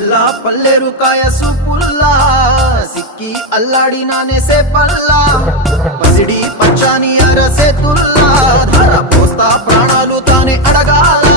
పిల్ల పల్లెరు కాయ సూపుల్లా సిక్కి అల్లాడినానే సేపల్లా పసిడి పచ్చాని అరసేతుల్లా ధర పోస్తా ప్రాణాలు తానే అడగాల